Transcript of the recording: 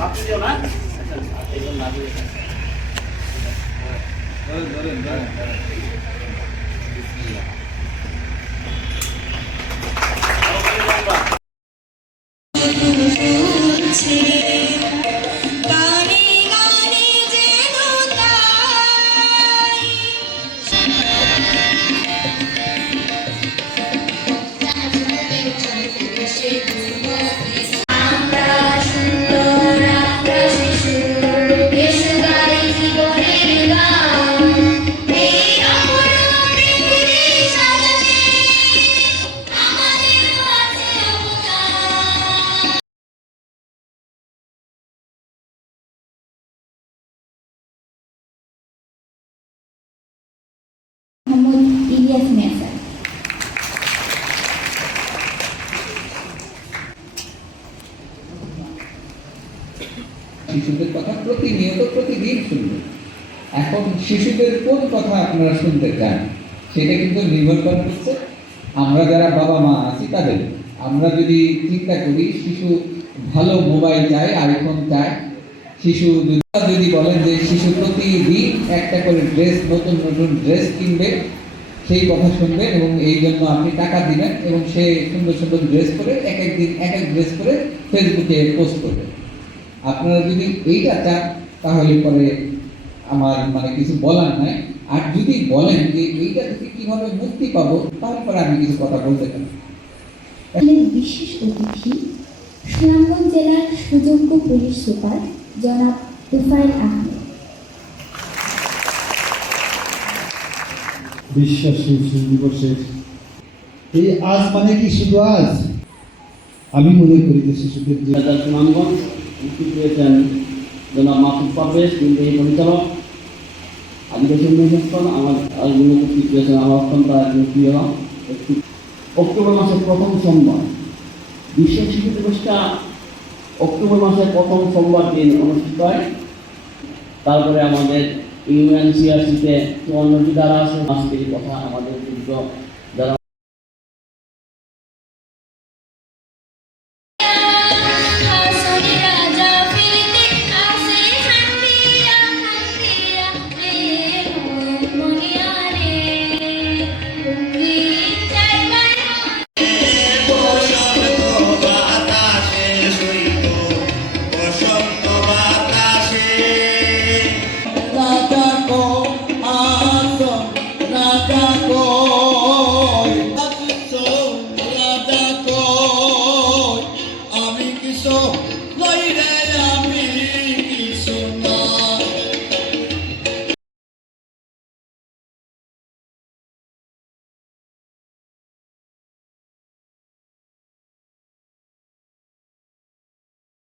ভাবছিও না এই জন্য আমি শুনছে গানে ইলিয়াস মিয়া স্যার শিশুদের কথা প্রতিনিয়ত প্রতিদিন শুনবেন এখন শিশুদের কোন কথা আপনারা শুনতে চান, সেটা কিন্তু নির্ভর করে হচ্ছে আমরা যারা বাবা মা আছি তাদের। আমরা যদি চিন্তা করি, শিশু ভালো মোবাইল চায়, আইফোন চায়, শিশু যদি বলেন যে শিশু প্রতিদিন একটা করে ড্রেস, নতুন নতুন ড্রেস কিনবে সেই কথা শুনবেন এবং এই জন্য আপনি টাকা দিবেন এবং সে সুন্দর সুন্দর ড্রেস করে এক এক দিন, এক এক ড্রেস করে ফেসবুকে পোস্ট করবে। আপনারা যদি এইটা চান, তাহলে পরে আমার মানে কিছু বলার নাই। আর যদি বলেন যে এইটা থেকে কীভাবে মুক্তি পাবো, তারপরে আমি কিছু কথা বলতে পারি। বিশেষ অতিথি সুনামগঞ্জ জেলার সুযোগ্য পুলিশ সুপার জনাব তুফাইল আহমেদ। বিশ্ব শিশু দিবসের এই আজ মানে কি শুধু আজ? আমি মনে করি যে শিশুদের যে সুনামগঞ্জ মুক্তি পেয়েছেন জনাব মাসুদ পারভেজ নির্বাহী পরিচালক, আদিবাসী উন্নয়ন আমার আজকে মুক্তি পেয়েছেন আমার অত্যন্ত একজন প্রিয় ব্যক্তি। অক্টোবর মাসের প্রথম সোমবার, বিশ্ব শিশু দিবসটা অক্টোবর মাসের প্রথম সোমবার দিন অনুষ্ঠিত হয়। তারপরে আমাদের ইউএন সিআরসিতে চুয়ান্নটি দ্বারা আছে আজকের কথা আমাদের যোগ্য